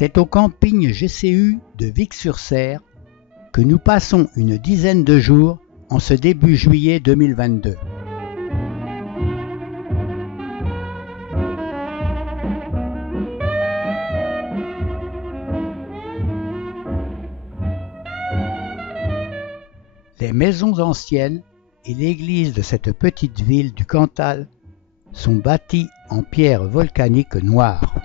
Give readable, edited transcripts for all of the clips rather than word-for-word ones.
C'est au camping GCU de Vic-sur-Cère que nous passons une dizaine de jours en ce début juillet 2022. Les maisons anciennes et l'église de cette petite ville du Cantal sont bâties en pierre volcanique noire.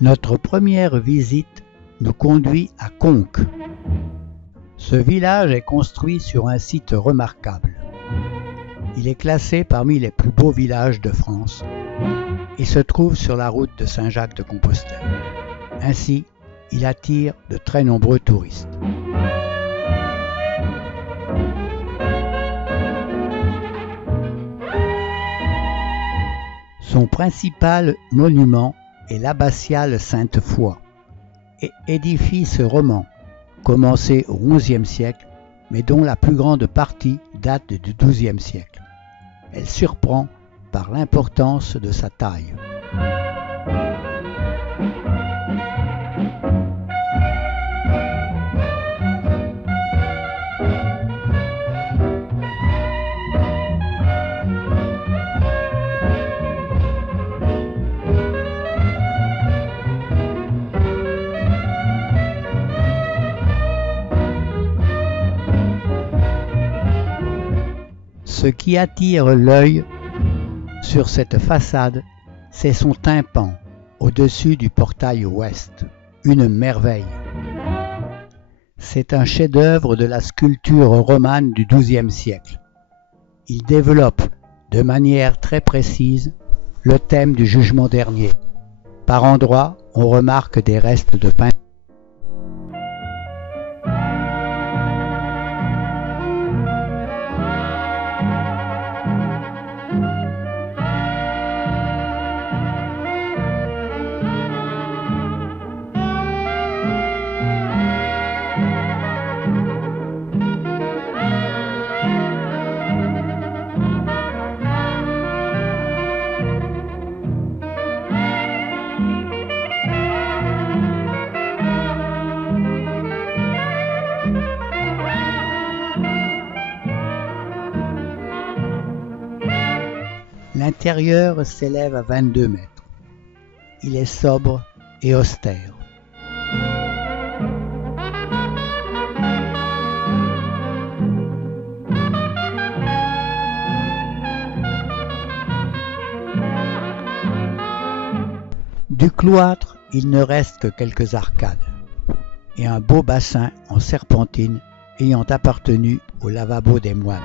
Notre première visite nous conduit à Conques. Ce village est construit sur un site remarquable. Il est classé parmi les plus beaux villages de France et se trouve sur la route de Saint-Jacques-de-Compostelle. Ainsi, il attire de très nombreux touristes. Son principal monument est l'abbatiale Sainte-Foy, édifice roman commencé au XIe siècle, mais dont la plus grande partie date du XIIe siècle. Elle surprend par l'importance de sa taille. Ce qui attire l'œil sur cette façade, c'est son tympan au-dessus du portail ouest, une merveille. C'est un chef-d'œuvre de la sculpture romane du XIIe siècle. Il développe de manière très précise le thème du jugement dernier. Par endroits, on remarque des restes de peinture. L'intérieur s'élève à 22 mètres. Il est sobre et austère. Du cloître, il ne reste que quelques arcades et un beau bassin en serpentine ayant appartenu au lavabo des moines.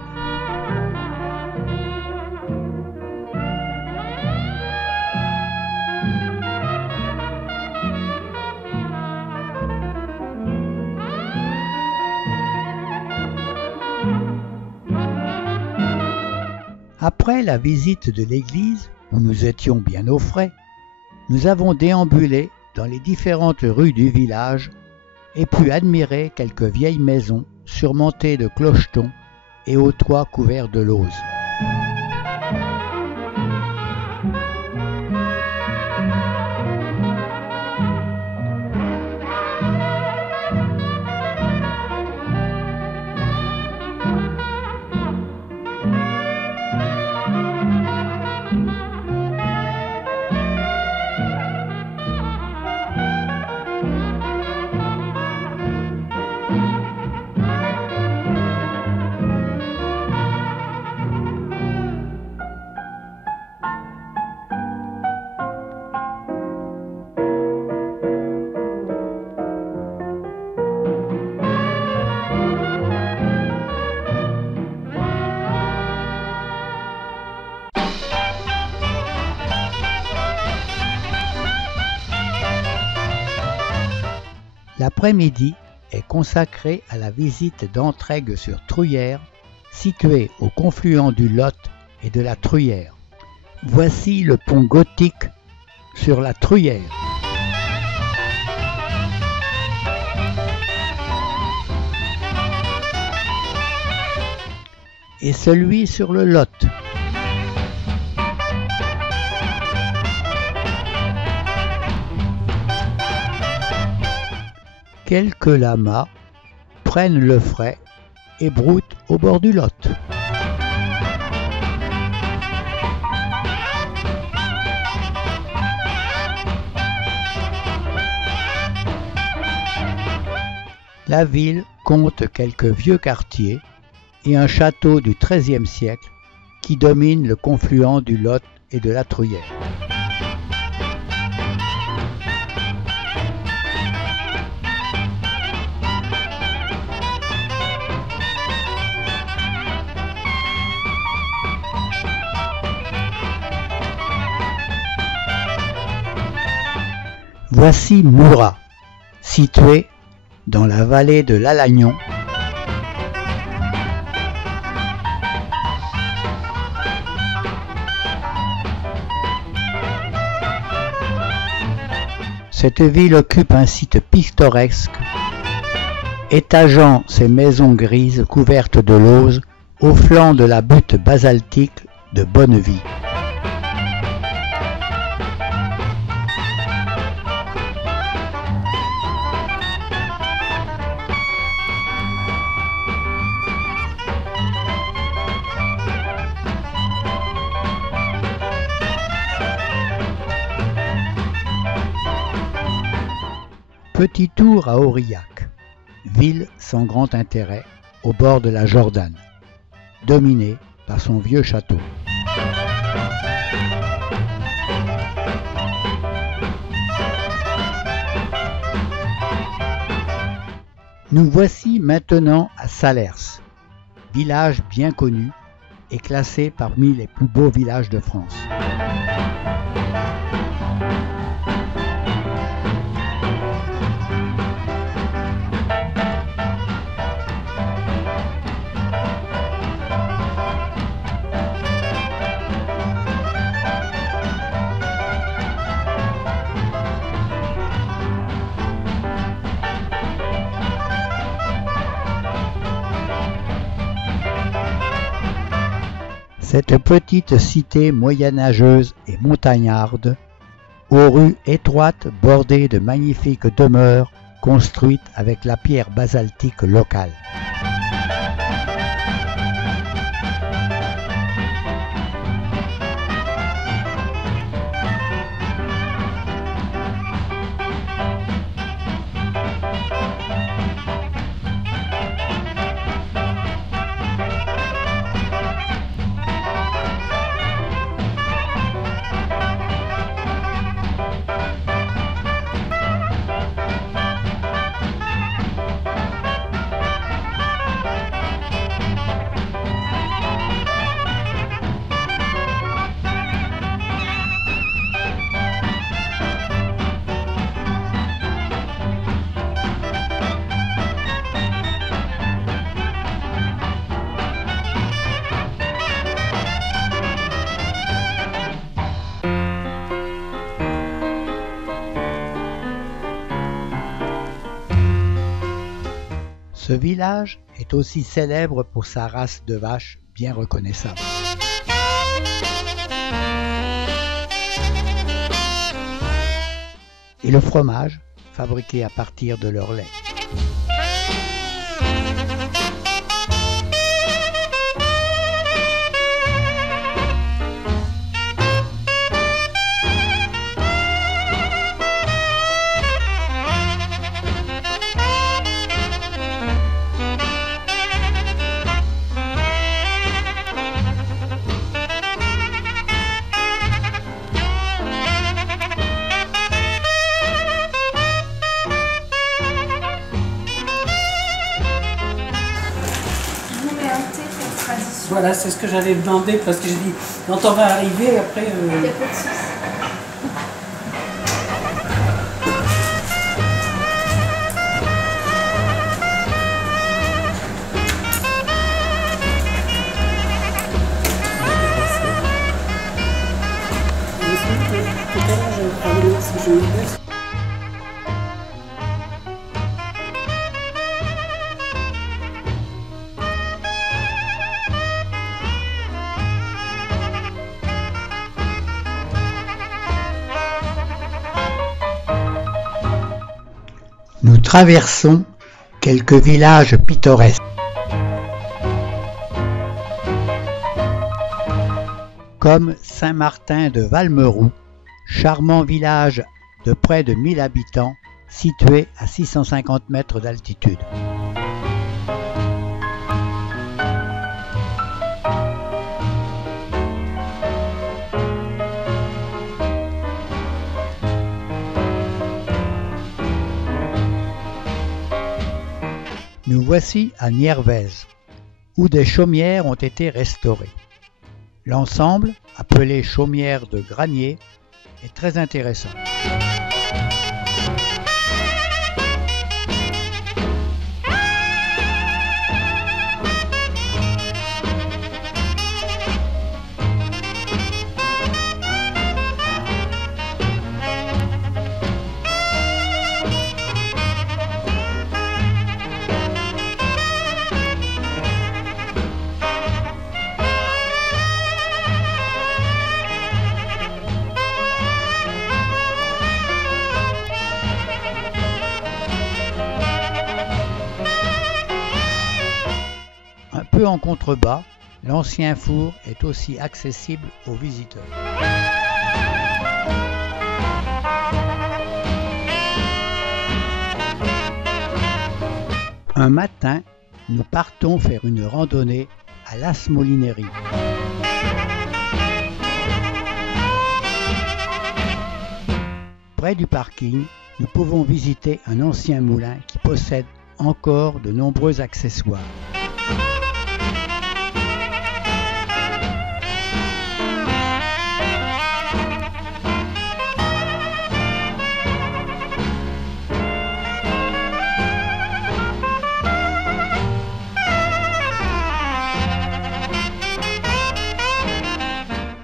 Après la visite de l'église, où nous étions bien au frais, nous avons déambulé dans les différentes rues du village et pu admirer quelques vieilles maisons surmontées de clochetons et aux toits couverts de lauze. L'après-midi est consacré à la visite d'Entraigues-sur-Truyère, située au confluent du Lot et de la Truyère. Voici le pont gothique sur la Truyère. Et celui sur le Lot. Quelques lamas prennent le frais et broutent au bord du Lot. La ville compte quelques vieux quartiers et un château du XIIIe siècle qui domine le confluent du Lot et de la Truyère. Voici Murat, situé dans la vallée de l'Alagnon, Cette ville occupe un site pittoresque, étageant ses maisons grises couvertes de lauze au flanc de la butte basaltique de Bonnevie. Petit tour à Aurillac, ville sans grand intérêt, au bord de la Jordanne, dominée par son vieux château. Nous voici maintenant à Salers, village bien connu et classé parmi les plus beaux villages de France. Cette petite cité moyenâgeuse et montagnarde, aux rues étroites bordées de magnifiques demeures construites avec la pierre basaltique locale. Ce village est aussi célèbre pour sa race de vaches bien reconnaissable. Et le fromage, fabriqué à partir de leur lait. Voilà, c'est ce que j'avais demandé parce que j'ai dit, quand on va arriver, après... Il n'y a pas de souci. Traversons quelques villages pittoresques. Comme Saint-Martin de Valmeroux, charmant village de près de 1000 habitants, situé à 650 mètres d'altitude. Nous voici à Niervez, où des chaumières ont été restaurées. L'ensemble, appelé chaumière de Granier, est très intéressant. Un peu en contrebas, l'ancien four est aussi accessible aux visiteurs. Un matin, nous partons faire une randonnée à Las Molineries. Près du parking, nous pouvons visiter un ancien moulin qui possède encore de nombreux accessoires.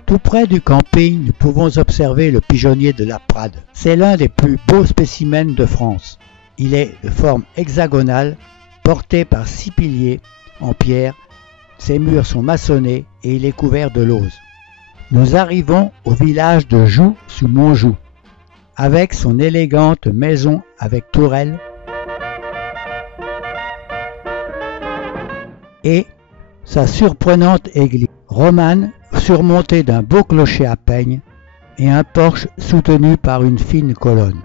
Tout près du camping, nous pouvons observer le pigeonnier de la Prade. C'est l'un des plus beaux spécimens de France. Il est de forme hexagonale, porté par 6 piliers en pierre. Ses murs sont maçonnés et il est couvert de lauze. Nous arrivons au village de Joux sous Montjoux, avec son élégante maison avec tourelle et sa surprenante église romane surmontée d'un beau clocher à peigne et un porche soutenu par une fine colonne.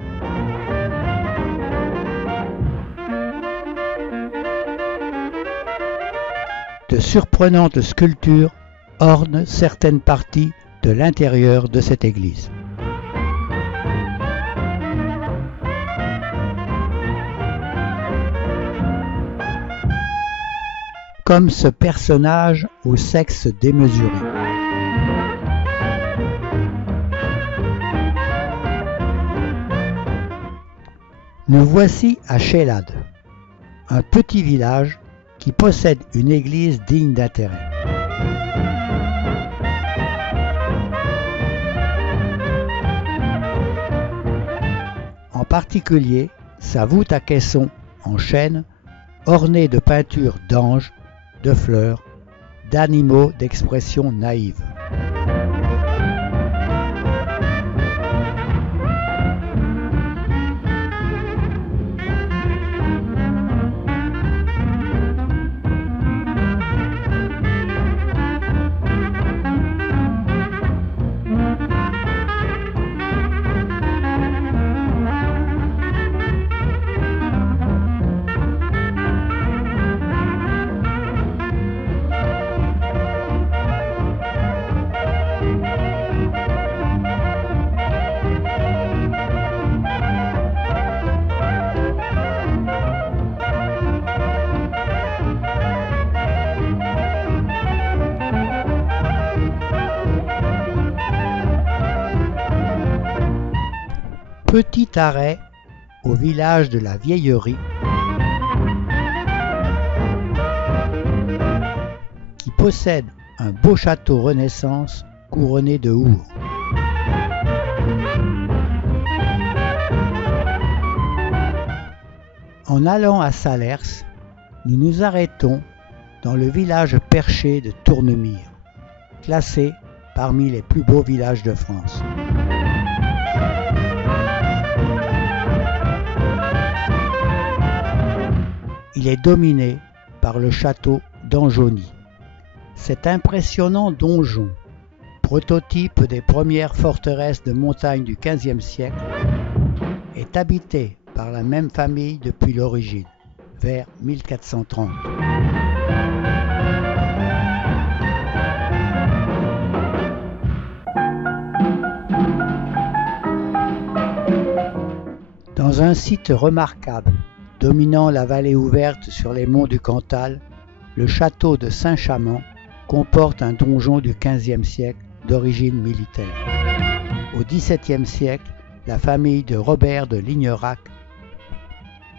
De surprenantes sculptures ornent certaines parties de l'intérieur de cette église. Comme ce personnage au sexe démesuré. Nous voici à Chélade, un petit village qui possède une église digne d'intérêt. En particulier, sa voûte à caisson en chêne, ornée de peintures d'anges, de fleurs, d'animaux d'expression naïve. Petit arrêt au village de la Vieillerie qui possède un beau château Renaissance couronné de hourds. En allant à Salers, nous nous arrêtons dans le village perché de Tournemire, classé parmi les plus beaux villages de France. il est dominé par le château d'Anjony. Cet impressionnant donjon, prototype des premières forteresses de montagne du XVe siècle, est habité par la même famille depuis l'origine, vers 1430. Dans un site remarquable, dominant la vallée ouverte sur les monts du Cantal, le château de Saint-Chamand comporte un donjon du XVe siècle d'origine militaire. Au XVIIe siècle, la famille de Robert de Lignerac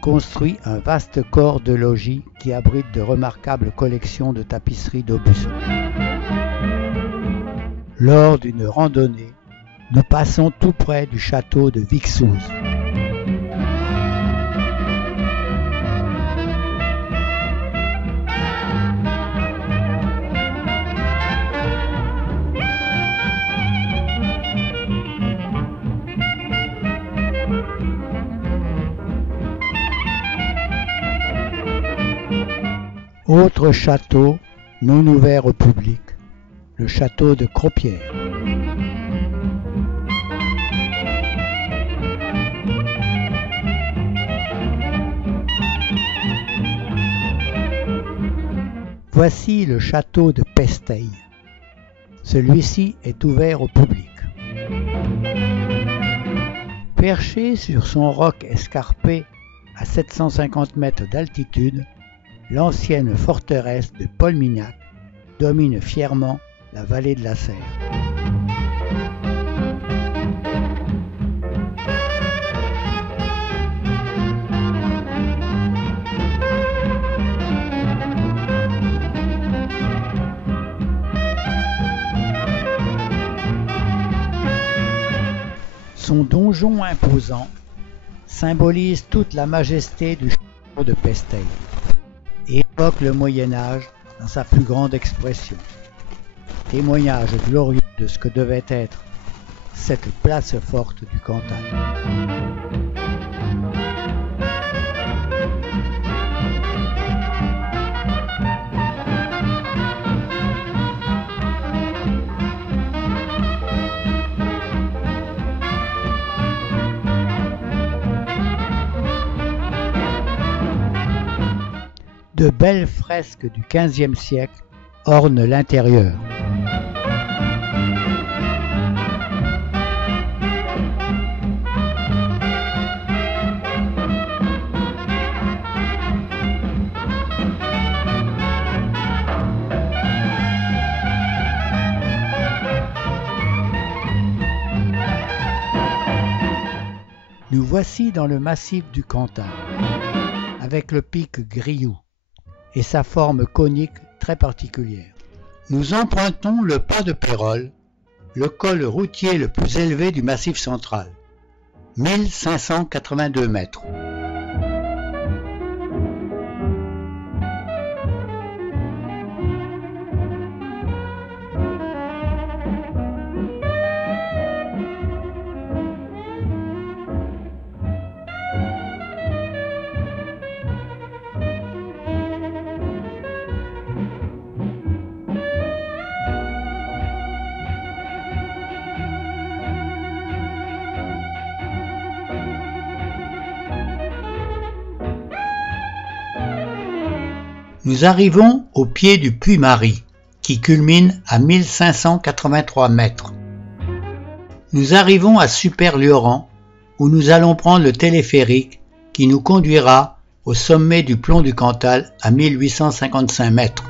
construit un vaste corps de logis qui abrite de remarquables collections de tapisseries d'Aubusson. Lors d'une randonnée, nous passons tout près du château de Vixouz. Autre château non ouvert au public, le château de Cropière. Voici le château de Pesteil. Celui-ci est ouvert au public. Perché sur son roc escarpé à 750 mètres d'altitude, l'ancienne forteresse de Polmignac domine fièrement la vallée de la Serre. Son donjon imposant symbolise toute la majesté du château de Pesteil et évoque le Moyen-Âge dans sa plus grande expression. Témoignage glorieux de ce que devait être cette place forte du Cantal. De belles fresques du XVe siècle ornent l'intérieur. Nous voici dans le massif du Cantal, avec le pic Grioux et sa forme conique très particulière. Nous empruntons le pas de Pérol, le col routier le plus élevé du Massif central, 1582 mètres. Nous arrivons au pied du Puy-Marie, qui culmine à 1583 mètres. Nous arrivons à Super-Lioran, où nous allons prendre le téléphérique qui nous conduira au sommet du Plomb du Cantal à 1855 mètres.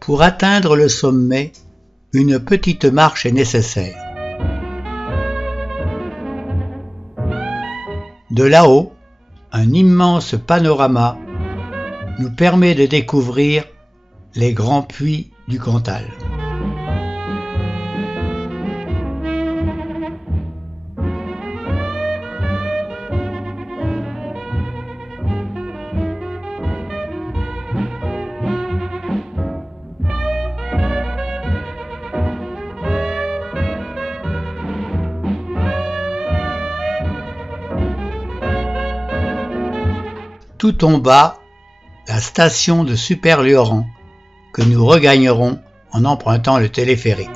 Pour atteindre le sommet, une petite marche est nécessaire. De là-haut, un immense panorama nous permet de découvrir les grands puits du Cantal. Tout en bas, la station de Super-Lioran, que nous regagnerons en empruntant le téléphérique.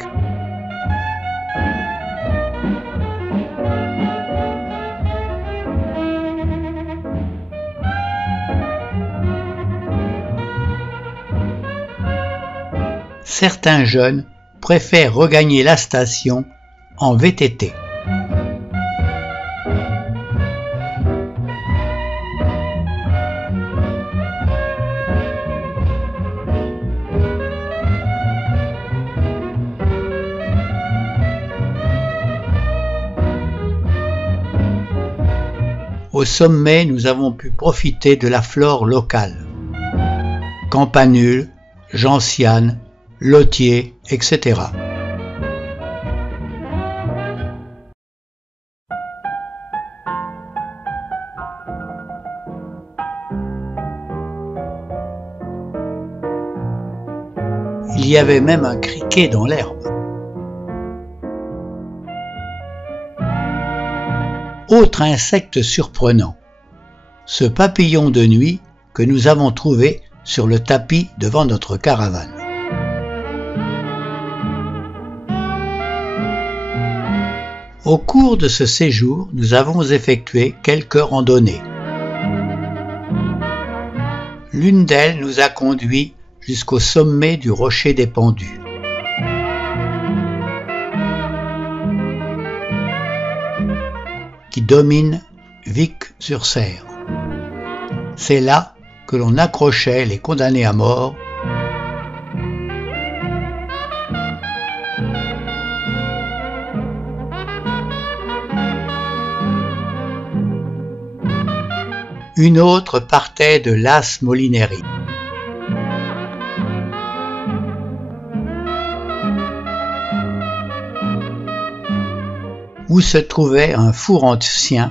Certains jeunes préfèrent regagner la station en VTT. Au sommet, nous avons pu profiter de la flore locale. Campanules, gentianes, lotiers, etc. Il y avait même un criquet dans l'herbe. Autre insecte surprenant, ce papillon de nuit que nous avons trouvé sur le tapis devant notre caravane. Au cours de ce séjour, nous avons effectué quelques randonnées. L'une d'elles nous a conduits jusqu'au sommet du rocher des Pendus. Qui domine Vic-sur-Cère. C'est là que l'on accrochait les condamnés à mort une autre partait de Las Molineri. Où se trouvait un four ancien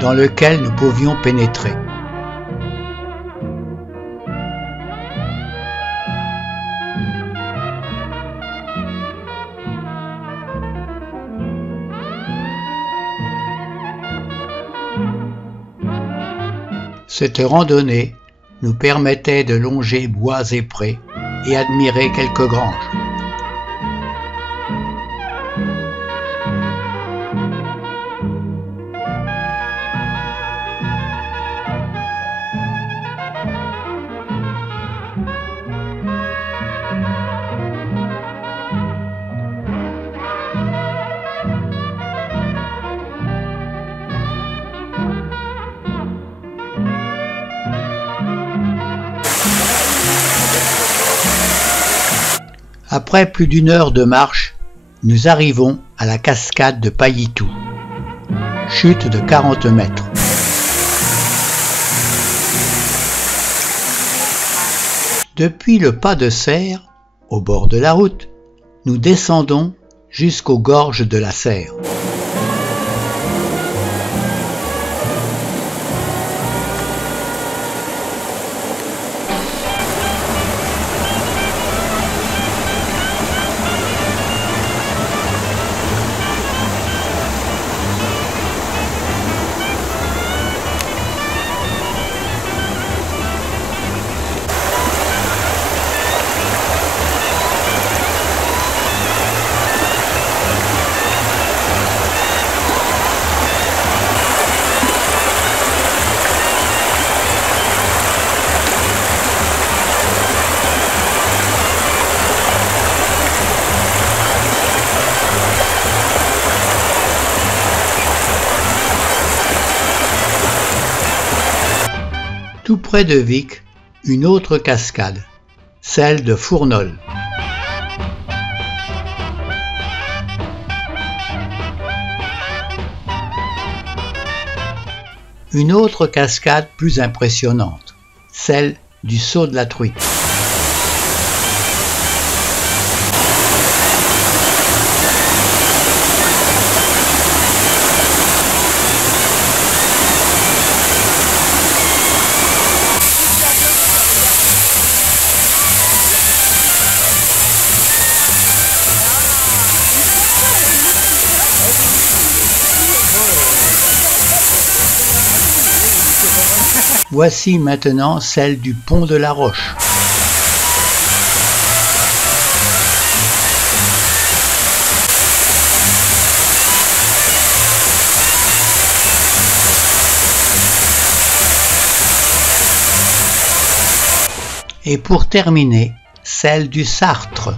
dans lequel nous pouvions pénétrer. Cette randonnée nous permettait de longer bois et prés et admirer quelques granges. Après plus d'une heure de marche, nous arrivons à la cascade de Payitou. Chute de 40 mètres. Depuis le pas de Serre, au bord de la route, nous descendons jusqu'aux gorges de la Serre. Tout près de Vic, une autre cascade, celle de Fournol. Une autre cascade plus impressionnante, celle du Saut de la Truite. Voici maintenant celle du pont de la Roche. Et pour terminer, celle du Sartre.